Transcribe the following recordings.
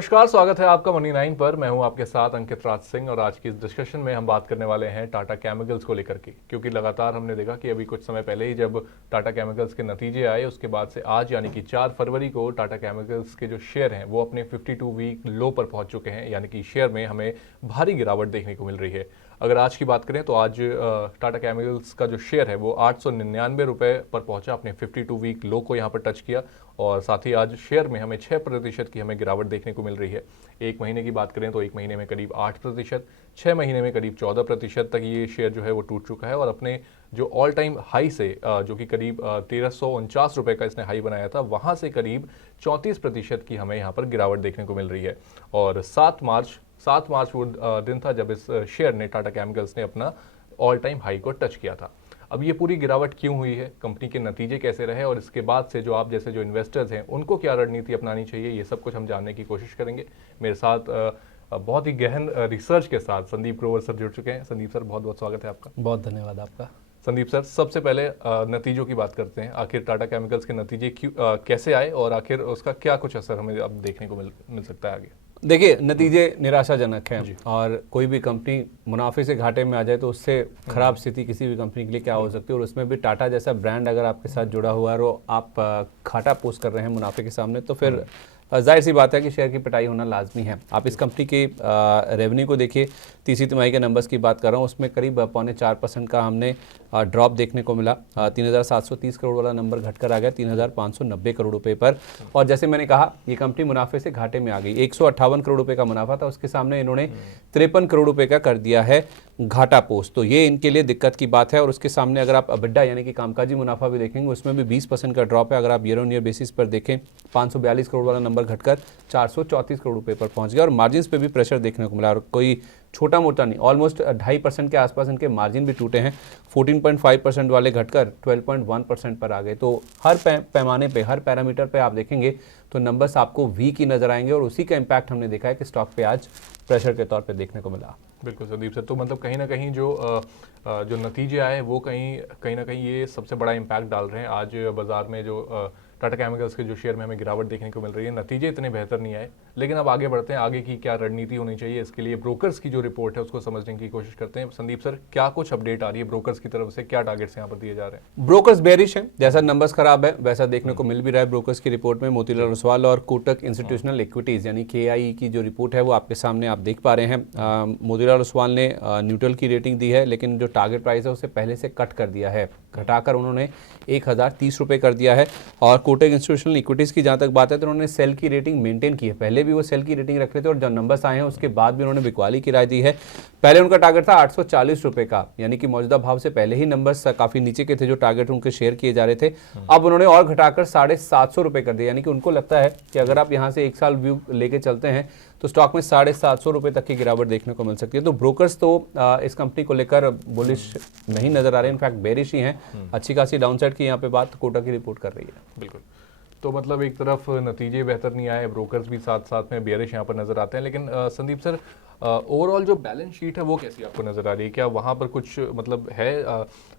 नमस्कार, स्वागत है आपका मनी 9 पर। मैं हूं आपके साथ अंकित राज सिंह और आज की इस डिस्कशन में हम बात करने वाले हैं टाटा केमिकल्स को लेकर के, क्योंकि लगातार हमने देखा कि अभी कुछ समय पहले ही जब टाटा केमिकल्स के नतीजे आए उसके बाद से आज यानी कि 4 फरवरी को टाटा केमिकल्स के जो शेयर हैं वो अपने 52 वीक लो पर पहुंच चुके हैं, यानी कि शेयर में हमें भारी गिरावट देखने को मिल रही है। अगर आज की बात करें तो आज टाटा केमिकल्स का जो शेयर है वो 899 रुपये पर पहुंचा, अपने 52 वीक लो को यहाँ पर टच किया और साथ ही आज शेयर में हमें 6% की हमें गिरावट देखने को मिल रही है। एक महीने की बात करें तो एक महीने में करीब 8%, 6 महीने में करीब 14% तक ये शेयर जो है वो टूट चुका है और अपने जो ऑल टाइम हाई से जो कि करीब 1349 रुपये का इसने हाई बनाया था, वहाँ से करीब 34% की हमें यहाँ पर गिरावट देखने को मिल रही है। और 7 मार्च वो दिन था जब इस शेयर ने, टाटा केमिकल्स ने, अपना ऑल टाइम हाई को टच किया था। अब ये पूरी गिरावट क्यों हुई है, कंपनी के नतीजे कैसे रहे और इसके बाद से जो आप जैसे जो इन्वेस्टर्स हैं उनको क्या रणनीति अपनानी चाहिए, ये सब कुछ हम जानने की कोशिश करेंगे। मेरे साथ बहुत ही गहन रिसर्च के साथ संदीप ग्रोवर सर जुड़ चुके हैं। संदीप सर, बहुत बहुत स्वागत है आपका। बहुत धन्यवाद आपका। संदीप सर, सबसे पहले नतीजों की बात करते हैं। आखिर टाटा केमिकल्स के नतीजे कैसे आए और आखिर उसका क्या कुछ असर हमें अब देखने को मिल सकता है आगे? देखिए, नतीजे निराशाजनक हैं और कोई भी कंपनी मुनाफे से घाटे में आ जाए तो उससे खराब स्थिति किसी भी कंपनी के लिए क्या हो सकती है। और उसमें भी टाटा जैसा ब्रांड अगर आपके साथ जुड़ा हुआ है और आप घाटा पोस्ट कर रहे हैं मुनाफे के सामने, तो फिर जाहिर सी बात है कि शेयर की पिटाई होना लाजमी है। आप इस कंपनी के रेवेन्यू को देखिए, तीसरी तिमाही के नंबर्स की बात कर रहा हूँ, उसमें करीब 0.4% का हमने ड्रॉप देखने को मिला। 3,730 करोड़ वाला नंबर घटकर आ गया 3,590 करोड़ रुपए पर। और जैसे मैंने कहा, ये कंपनी मुनाफे से घाटे में आ गई। 158 करोड़ रुपए का मुनाफा था, उसके सामने इन्होंने 53 करोड़ रुपए का कर दिया है घाटा पोस्ट। तो ये इनके लिए दिक्कत की बात है। और उसके सामने अगर आप अबिड्डा यानी कि कामकाजी मुनाफा भी देखेंगे, उसमें भी 20% का ड्रॉप है। अगर आप ईयर ऑन ईयर बेसिस पर देखें, 542 करोड़ वाला नंबर घटकर 434 करोड़ रुपए पर पहुंच गया। और मार्जिन पे भी प्रेशर देखने को मिला और कोई छोटा मोटा नहीं, ऑलमोस्ट 2.5% के आसपास इनके मार्जिन भी टूटे हैं। 14.5% वाले घटकर 12.1% पर आ गए। तो हर पैमाने पे, हर पैरामीटर पे आप देखेंगे तो नंबर्स आपको वीक ही नजर आएंगे और उसी का इम्पैक्ट हमने देखा है कि स्टॉक पे आज प्रेशर के तौर पे देखने को मिला। बिल्कुल संदीप सर, तो मतलब कहीं ना कहीं जो नतीजे आए वो कहीं ना कहीं ये सबसे बड़ा इम्पैक्ट डाल रहे हैं। आज बाजार में जो टाटा केमिकल्स के जो शेयर में हमें गिरावट देखने को मिल रही है, नतीजे इतने बेहतर नहीं आए। लेकिन अब आगे बढ़ते हैं, आगे की क्या रणनीति होनी चाहिए, इसके लिए ब्रोकर्स की जो रिपोर्ट है उसको समझने की कोशिश करते हैं। संदीप सर, क्या कुछ अपडेट आ रही है ब्रोकर्स की तरफ से, क्या टारगेट्स यहाँ पर दिए जा रहे हैं? ब्रोकर्स बेरिश हैं, जैसा नंबर्स खराब है वैसा देखने को मिल भी रहा है ब्रोकर्स की रिपोर्ट में। मोतीलाल ओसवाल और कोटक इंस्टीट्यूशनल इक्विटीज यानी KIE की जो रिपोर्ट है वो आपके सामने आप देख पा रहे हैं। मोतीलाल ओसवाल ने न्यूट्रल की रेटिंग दी है, लेकिन जो टारगेट प्राइस है उसे पहले से कट कर दिया है, घटाकर उन्होंने 1030 रुपये कर दिया है। और कोटक इंस्टीट्यूशनल इक्विटीज की जहाँ तक बात है तो उन्होंने सेल की रेटिंग मेंटेन की है। पहले भी वो सेल की रेटिंग रख रहे थे और जब नंबर्स आए हैं उसके बाद भी उन्होंने बिकवाली की राय दी है। पहले उनका टारगेट था 840 रुपये का, यानी कि मौजूदा भाव से पहले ही नंबर्स काफी नीचे के थे जो टारगेट उनके शेयर किए जा रहे थे। अब उन्होंने और घटाकर 750 रुपये कर दिया, यानी कि उनको लगता है कि अगर आप यहाँ से एक साल व्यू लेके चलते हैं तो स्टॉक में 750 रुपये तक की गिरावट देखने को मिल सकती है। तो ब्रोकर्स तो इस कंपनी को लेकर बुलिश नहीं नजर आ रहे, इनफैक्ट बेरिश ही हैं। अच्छी खासी डाउनसाइड की यहाँ पे बात कोटक की रिपोर्ट कर रही है। बिल्कुल, तो मतलब एक तरफ नतीजे बेहतर नहीं आए, ब्रोकर्स भी साथ साथ में बेरिश यहाँ पर नजर आते हैं। लेकिन संदीप सर, ओवरऑल जो बैलेंस शीट है वो कैसी आपको नजर आ रही है? क्या वहाँ पर कुछ मतलब है,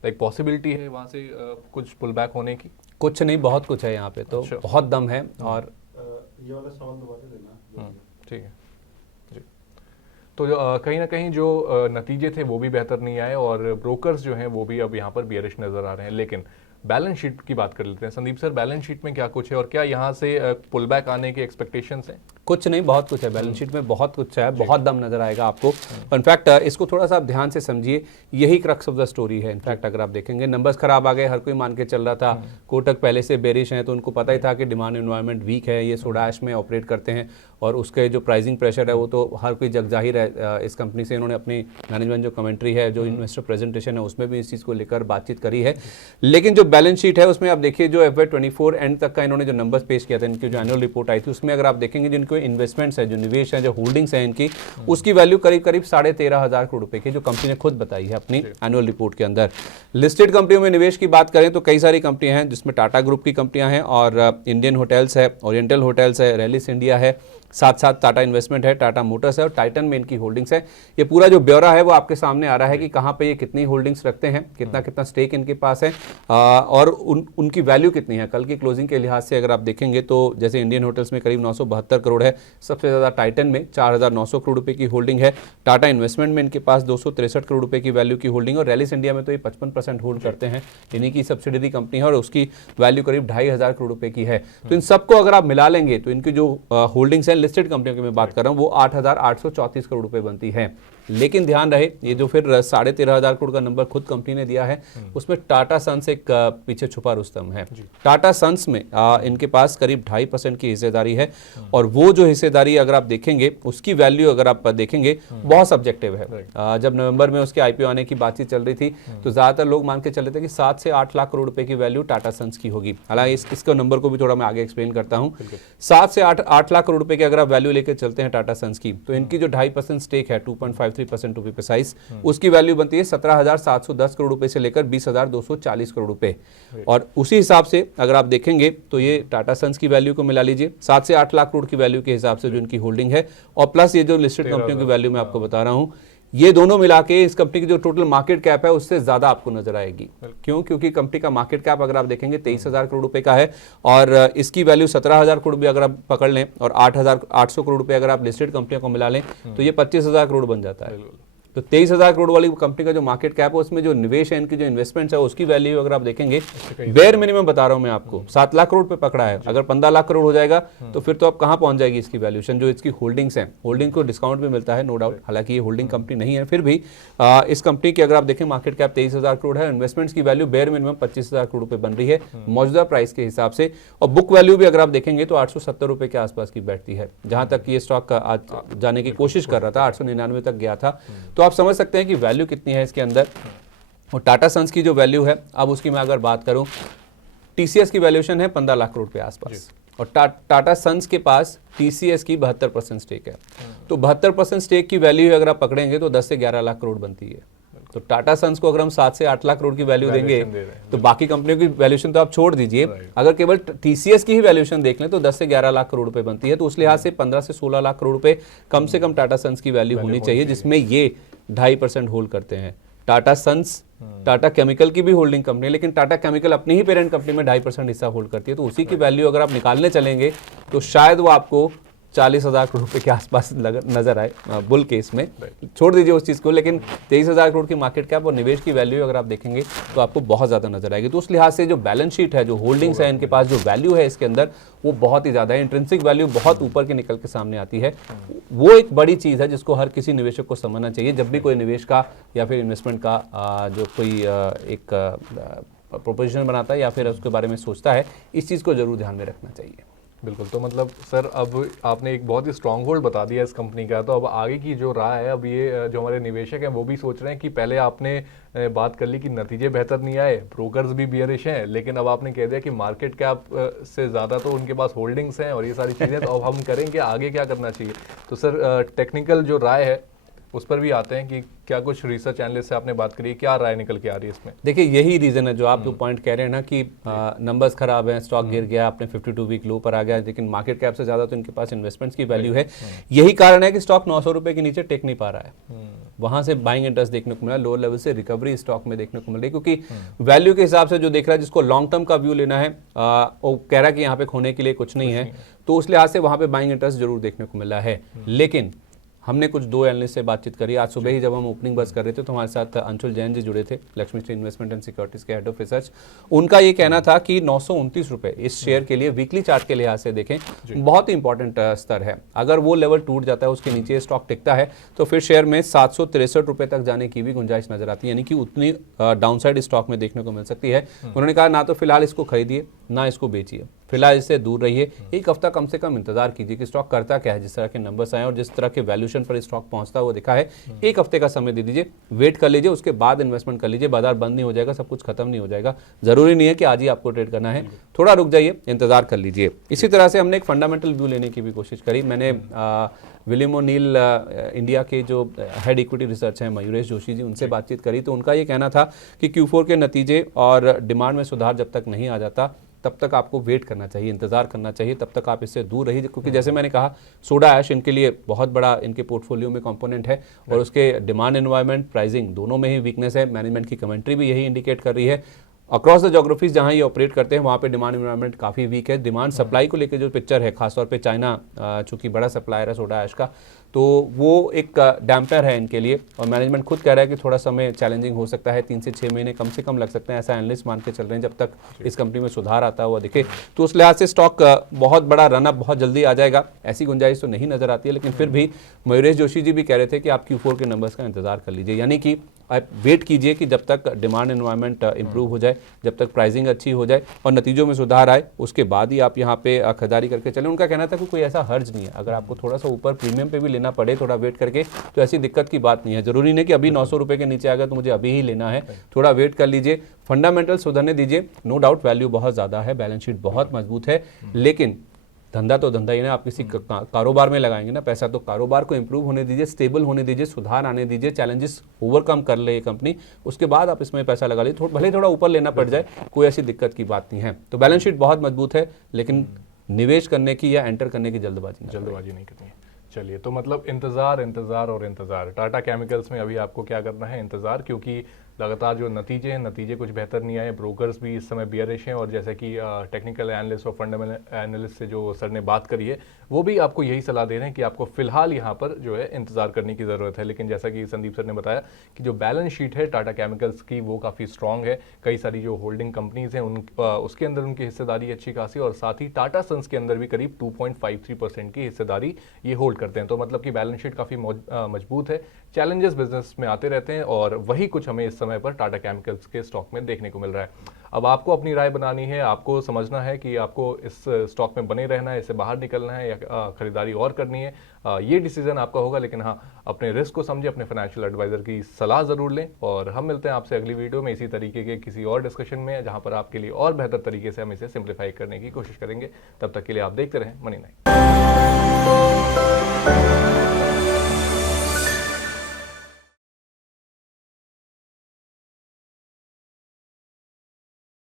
एक पॉसिबिलिटी है वहाँ से कुछ पुल बैक होने की? कुछ नहीं, बहुत कुछ है यहाँ पे, तो अच्छा। बहुत दम है। और ये वाला सवाल दोबारा देना। ठीक है जी। तो कहीं ना कहीं जो नतीजे थे वो भी बेहतर नहीं आए और ब्रोकर्स जो हैं वो भी अब यहाँ पर बेरिश नजर आ रहे हैं। लेकिन बैलेंस शीट की बात कर लेते हैं। संदीप सर, बैलेंस शीट में क्या कुछ है और क्या यहाँ से पुल बैक आने के एक्सपेक्टेशंस हैं? कुछ नहीं, बहुत कुछ है बैलेंस शीट में, बहुत कुछ है, बहुत दम नजर आएगा आपको। इनफैक्ट इसको थोड़ा सा आप ध्यान से समझिए, यही क्रक्स ऑफ द स्टोरी है। इनफैक्ट अगर आप देखेंगे नंबर्स खराब आ गए, हर कोई मान के चल रहा था। कोटक पहले से बेरिश है तो उनको पता ही था कि डिमांड एनवायरनमेंट वीक है, ये सोडा ऐश में ऑपरेट करते हैं और उसके जो प्राइसिंग प्रेशर है वो तो हर कोई जग जाहिर है इस कंपनी से। इन्होंने अपनी मैनेजमेंट जो कमेंट्री है, जो इन्वेस्टर प्रेजेंटेशन है, उसमें भी इस चीज़ को लेकर बातचीत करी है। लेकिन जो बैलेंस शीट है उसमें आप देखिए, जो FY24 एंड तक का इन्होंने जो नंबर्स पेश किया था, इनकी जो एनुअल रिपोर्ट आई थी, उसमें अगर आप देखेंगे जिनको इन्वेस्टमेंट्स है, जो निवेश है, जो होल्डिंग्स है इनकी, उसकी वैल्यू करीब करीब 13,500 करोड़ रुपए की, जो कंपनी ने खुद बताई है अपनी एनुअल रिपोर्ट के अंदर। लिस्टेड कंपनियों में निवेश की बात करें तो कई सारी कंपनियां हैं, जिसमें टाटा ग्रुप की कंपनियां हैं और इंडियन होटल्स है, ओरिएंटल होटल्स है, रैलिस इंडिया है, साथ साथ टाटा इन्वेस्टमेंट है, टाटा मोटर्स है और टाइटन में इनकी होल्डिंग्स है। ये पूरा जो ब्यौरा है वो आपके सामने आ रहा है कि कहाँ पे ये कितनी होल्डिंग्स रखते हैं, कितना कितना स्टेक इनके पास है और उनकी वैल्यू कितनी है। कल की क्लोजिंग के लिहाज से अगर आप देखेंगे तो जैसे इंडियन होटल्स में करीब 972 करोड़ है, सबसे ज़्यादा टाइटन में 4,900 करोड़ रुपए की होल्डिंग है, टाटा इन्वेस्टमेंट में इनके पास 263 करोड़ रुपए की वैल्यू की होल्डिंग और रैलिस इंडिया में तो ये 55% होल्ड करते हैं, इन्हीं की सब्सिडरी कंपनी है और उसकी वैल्यू करीब 2,500 करोड़ रुपए की है। तो इन सबको अगर आप मिला लेंगे तो इनकी जो होल्डिंग्स है लिस्टेड कंपनियों की मैं बात कर रहा हूं वो 8,834 करोड़ रुपए बनती है। लेकिन ध्यान रहे ये जो फिर 13,500 करोड़ का नंबर खुद कंपनी ने दिया है उसमें टाटा सन्स एक पीछे छुपा रुस्तम है। टाटा सन्स में इनके पास करीब 2.5% की हिस्सेदारी है और वो जो हिस्सेदारी अगर आप देखेंगे उसकी वैल्यू अगर आप देखेंगे बहुत सब्जेक्टिव है। जब नवंबर में उसके आईपीओ आने की बातचीत चल रही थी तो ज्यादातर लोग मान के चल रहे थे कि 7 से 8 लाख करोड़ रुपए की वैल्यू टाटा सन्स की होगी। हालांकि इसके नंबर को भी थोड़ा मैं आगे एक्सप्लेन करता हूं। 7 से 8 लाख करोड़ रुपए की अगर आप वैल्यू लेकर चलते हैं टाटा सन्स की तो इनकी जो 2.5% स्टेक है 2.53% टू बी प्रिसाइज उसकी वैल्यू बनती है 17,710 करोड़ रुपए से लेकर 20,240 करोड़ रुपए। और उसी हिसाब से अगर आप देखेंगे तो ये टाटा सन्स की वैल्यू को मिला लीजिए 7 से 8 लाख करोड़ की वैल्यू के हिसाब से जो इनकी होल्डिंग है और प्लस ये जो लिस्टेड कंपनियों की वैल्यू मैं आपको बता रहा हूं ये दोनों मिला के इस कंपनी की जो टोटल मार्केट कैप है उससे ज्यादा आपको नजर आएगी। क्यों? क्योंकि कंपनी का मार्केट कैप अगर आप देखेंगे 23,000 करोड़ रुपए का है और इसकी वैल्यू 17,000 करोड़ भी अगर आप पकड़ लें और 8,800 करोड़ रुपए अगर आप लिस्टेड कंपनियों को मिला लें तो ये 25,000 करोड़ बन जाता है। तो 23,000 करोड़ वाली कंपनी का जो मार्केट कैप है उसमें जो निवेश है इनकी जो इन्वेस्टमेंट्स है उसकी वैल्यू अगर आप देखेंगे बेयर मिनिमम बता रहा हूं मैं आपको 7 लाख करोड़ पे पकड़ा है। अगर 15 लाख करोड़ हो जाएगा तो फिर तो आप कहां पहुंच जाएगी इसकी वैल्यूएशन। जो इसकी होल्डिंग्स हैं होल्डिंग को डिस्काउंट भी मिलता है नो डाउट, हालांकि ये होल्डिंग कंपनी नहीं है फिर भी इस कंपनी की अगर आप देखें मार्केट कैप 23,000 करोड़ है, इन्वेस्टमेंट्स की वैल्यू बेयर मिनिमम 25,000 करोड़ रुपए बन रही है मौजूदा प्राइस के हिसाब से और बुक वैल्यू भी अगर आप देखेंगे तो 870 रुपए के आसपास की बैठती है। जहां तक ये स्टॉक आज जाने की कोशिश कर रहा था 899 तक गया था। तो आप समझ सकते हैं कि वैल्यू कितनी है इसके अंदर। और टाटा सन्स की जो वैल्यू है अब उसकी मैं अगर बात करूं टीसीएस की वैल्यूएशन है 15 लाख करोड़ के आसपास और टाटा सन्स के पास टीसीएस की 72% स्टेक है। तो 72% स्टेक की वैल्यू अगर आप पकड़ेंगे तो 10 से 11 लाख करोड़ बनती है। तो टाटा सन्स को अगर हम 7 से 8 लाख करोड़ की वैल्यू देंगे तो बाकी कंपनियों की वैल्यूएशन तो आप छोड़ दीजिए, अगर केवल टीसीएस की ही वैल्यूएशन देख लें तो 10 से 11 लाख करोड़ रुपए बनती है। तो उस लिहाज से 15 से 16 लाख करोड़ रुपए कम से कम टाटा सन्स की वैल्यू होनी चाहिए जिसमें ये 2.5% होल्ड करते हैं। टाटा सन्स टाटा केमिकल की भी होल्डिंग कंपनी है लेकिन टाटा केमिकल अपनी ही पेरेंट कंपनी में 2.5% हिस्सा होल्ड करती है। तो उसी की वैल्यू अगर आप निकालने चलेंगे तो शायद वो आपको 40,000 करोड़ रुपए के आसपास नजर आए बुल केस में। छोड़ दीजिए उस चीज़ को, लेकिन 23,000 करोड़ की मार्केट कैप और निवेश की वैल्यू अगर आप देखेंगे तो आपको बहुत ज़्यादा नजर आएगी। तो उस लिहाज से जो बैलेंस शीट है, जो होल्डिंग्स है इनके पास, जो वैल्यू है इसके अंदर वो बहुत ही ज़्यादा है। इंट्रिंसिक वैल्यू बहुत ऊपर के निकल के सामने आती है। वो एक बड़ी चीज़ है जिसको हर किसी निवेशक को समझना चाहिए जब भी कोई निवेश का या फिर इन्वेस्टमेंट का जो कोई एक प्रोपोजिशन बनाता है या फिर उसके बारे में सोचता है। इस चीज़ को जरूर ध्यान में रखना चाहिए। बिल्कुल। तो मतलब सर अब आपने एक बहुत ही स्ट्रॉन्ग होल्ड बता दिया इस कंपनी का, तो अब आगे की जो राह है, अब ये जो हमारे निवेशक हैं वो भी सोच रहे हैं कि पहले आपने बात कर ली कि नतीजे बेहतर नहीं आए, ब्रोकर्स भी बियरिश हैं, लेकिन अब आपने कह दिया कि मार्केट कैप से ज़्यादा तो उनके पास होल्डिंग्स हैं और ये सारी चीज़ें, तो अब हम करेंगे आगे क्या करना चाहिए। तो सर टेक्निकल जो राय है उस पर भी आते हैं कि क्या कुछ रिसर्च एनालिस्ट से आपने बात करी, क्या राय निकल के आ रही है इसमें। देखिए यही रीज़न है जो आप जो पॉइंट कह रहे हैं ना कि नंबर्स खराब हैं, स्टॉक गिर गया, आपने 52 वीक लो पर आ गया, लेकिन मार्केट कैप से ज़्यादा तो इनके पास इन्वेस्टमेंट्स की वैल्यू है। यही कारण है कि स्टॉक 900 रुपये के नीचे टेक नहीं पा रहा है। वहां से बाइंग इंटरेस्ट देखने को मिला, लोअर लेवल से रिकवरी स्टॉक में देखने को मिल रही है, क्योंकि वैल्यू के हिसाब से जो देख रहा है, जिसको लॉन्ग टर्म का व्यू लेना है, वो कह रहा है कि यहाँ पे खोने के लिए कुछ नहीं है, तो उस लिहाज से वहां पे बाइंग इंटरेस्ट जरूर देखने को मिला है। लेकिन हमने कुछ 2 एनालिस्ट से बातचीत करी आज सुबह ही, जब हम ओपनिंग बस कर रहे थे तो हमारे साथ अंशुल जैन जी जुड़े थे, Lakshmi Shri investment and securities के हेड ऑफ रिसर्च। उनका ये कहना था कि 929 रुपए इस शेयर के लिए वीकली चार्ट के लिहाज से देखें बहुत ही इंपॉर्टेंट स्तर है। अगर वो लेवल टूट जाता है, उसके नीचे स्टॉक टिकता है, तो फिर शेयर में 763 रुपए तक जाने की भी गुंजाइश नजर आती है, यानी कि उतनी डाउनसाइड स्टॉक में देखने को मिल सकती है। उन्होंने कहा ना तो फिलहाल इसको खरीदिए ना इसको बेचिए, फिलहाल इससे दूर रहिए, एक हफ्ता कम से कम इंतजार कीजिए कि स्टॉक करता क्या है। जिस तरह के नंबर्स आए और जिस तरह के वैल्यूएशन पर स्टॉक पहुंचता हुआ दिखा है, एक हफ्ते का समय दे दीजिए, वेट कर लीजिए, उसके बाद इन्वेस्टमेंट कर लीजिए। बाजार बंद नहीं हो जाएगा, सब कुछ खत्म नहीं हो जाएगा, जरूरी नहीं है कि आज ही आपको ट्रेड करना है, थोड़ा रुक जाइए, इंतजार कर लीजिए। इसी तरह से हमने एक फंडामेंटल व्यू लेने की भी कोशिश करी। मैंने विलियम ओनील इंडिया के जो हेड इक्विटी रिसर्च हैं मयूरेश जोशी जी, उनसे बातचीत करी, तो उनका ये कहना था कि Q4 के नतीजे और डिमांड में सुधार जब तक नहीं आ जाता तब तक आपको वेट करना चाहिए, इंतजार करना चाहिए, तब तक आप इससे दूर रहिए, क्योंकि जैसे मैंने कहा सोडा ऐश इनके लिए बहुत बड़ा इनके पोर्टफोलियो में कंपोनेंट है और उसके डिमांड एनवायरनमेंट, प्राइसिंग दोनों में ही वीकनेस है। मैनेजमेंट की कमेंट्री भी यही इंडिकेट कर रही है। अक्रॉस द जोग्राफीज जहां ये ऑपरेट करते हैं वहां पे डिमांड एनवायरनमेंट काफ़ी वीक है। डिमांड सप्लाई को लेकर जो पिक्चर है, खासतौर पे चाइना चूंकि बड़ा सप्लायर है सोडा ऐश का, तो वो एक डैम्पर है इनके लिए और मैनेजमेंट खुद कह रहा है कि थोड़ा समय चैलेंजिंग हो सकता है, 3 से 6 महीने कम से कम लग सकते हैं, ऐसा एनालिस्ट मान के चल रहे हैं जब तक इस कंपनी में सुधार आता हुआ दिखे। तो उस लिहाज से स्टॉक बहुत बड़ा रनअप बहुत जल्दी आ जाएगा, ऐसी गुंजाइश तो नहीं नजर आती है। लेकिन फिर भी मयूरेश जोशी जी भी कह रहे थे कि आप Q4 के नंबर्स का इंतजार कर लीजिए, यानी कि आप वेट कीजिए कि जब तक डिमांड एनवायरनमेंट इंप्रूव हो जाए, जब तक प्राइसिंग अच्छी हो जाए और नतीजों में सुधार आए, उसके बाद ही आप यहाँ पे खरीदारी करके चलें। उनका कहना था कि कोई ऐसा हर्ज नहीं है, अगर आपको थोड़ा सा ऊपर प्रीमियम पे भी लेना पड़े थोड़ा वेट करके, तो ऐसी दिक्कत की बात नहीं है। जरूरी नहीं कि अभी 900 रुपये के नीचे आ गया तो मुझे अभी ही लेना है, थोड़ा वेट कर लीजिए, फंडामेंटल सुधरने दीजिए। नो डाउट वैल्यू बहुत ज़्यादा है, बैलेंस शीट बहुत मजबूत है, लेकिन धंधा तो धंधा ही ना, आप किसी कारोबार में लगाएंगे ना पैसा, तो कारोबार को इंप्रूव होने दीजिए, स्टेबल होने दीजिए, सुधार आने दीजिए, चैलेंजेस ओवरकम कर ले ये कंपनी, उसके बाद आप इसमें पैसा लगा लीजिए। भले थोड़ा ऊपर लेना पड़ जाए, कोई ऐसी दिक्कत की बात नहीं है। तो बैलेंस शीट बहुत मजबूत है, लेकिन निवेश करने की या एंटर करने की जल्दबाजी नहीं करनी है। चलिए, तो मतलब इंतज़ार इंतज़ार और इंतज़ार। टाटा केमिकल्स में अभी आपको क्या करना है? इंतज़ार, क्योंकि लगातार जो नतीजे हैं, नतीजे कुछ बेहतर नहीं आए। ब्रोकर्स भी इस समय बियरिश हैं और जैसे कि टेक्निकल एनालिस्ट और फंडामेंटल एनालिस्ट से जो सर ने बात करी है, वो भी आपको यही सलाह दे रहे हैं कि आपको फिलहाल यहाँ पर जो है इंतज़ार करने की ज़रूरत है। लेकिन जैसा कि संदीप सर ने बताया कि जो बैलेंस शीट है टाटा केमिकल्स की वो काफ़ी स्ट्रॉन्ग है। कई सारी जो होल्डिंग कंपनीज़ हैं उसके अंदर उनकी हिस्सेदारी अच्छी खासी, और साथ ही टाटा सन्स के अंदर भी करीब 2.53% की हिस्सेदारी ये होल्ड करते हैं। तो मतलब कि बैलेंस शीट काफ़ी मजबूत है। चैलेंजेस बिजनेस में आते रहते हैं और वही कुछ हमें इस समय पर टाटा केमिकल्स के स्टॉक में देखने को मिल रहा है। अब आपको अपनी राय बनानी है, आपको समझना है कि आपको इस स्टॉक में बने रहना है, इससे बाहर निकलना है या खरीदारी और करनी है। ये डिसीजन आपका होगा, लेकिन हाँ, अपने रिस्क को समझे, अपने फाइनेंशियल एडवाइजर की सलाह ज़रूर लें। और हम मिलते हैं आपसे अगली वीडियो में इसी तरीके के किसी और डिस्कशन में, जहाँ पर आपके लिए और बेहतर तरीके से हम इसे सिंप्लीफाई करने की कोशिश करेंगे। तब तक के लिए आप देखते रहें मनी नाइन।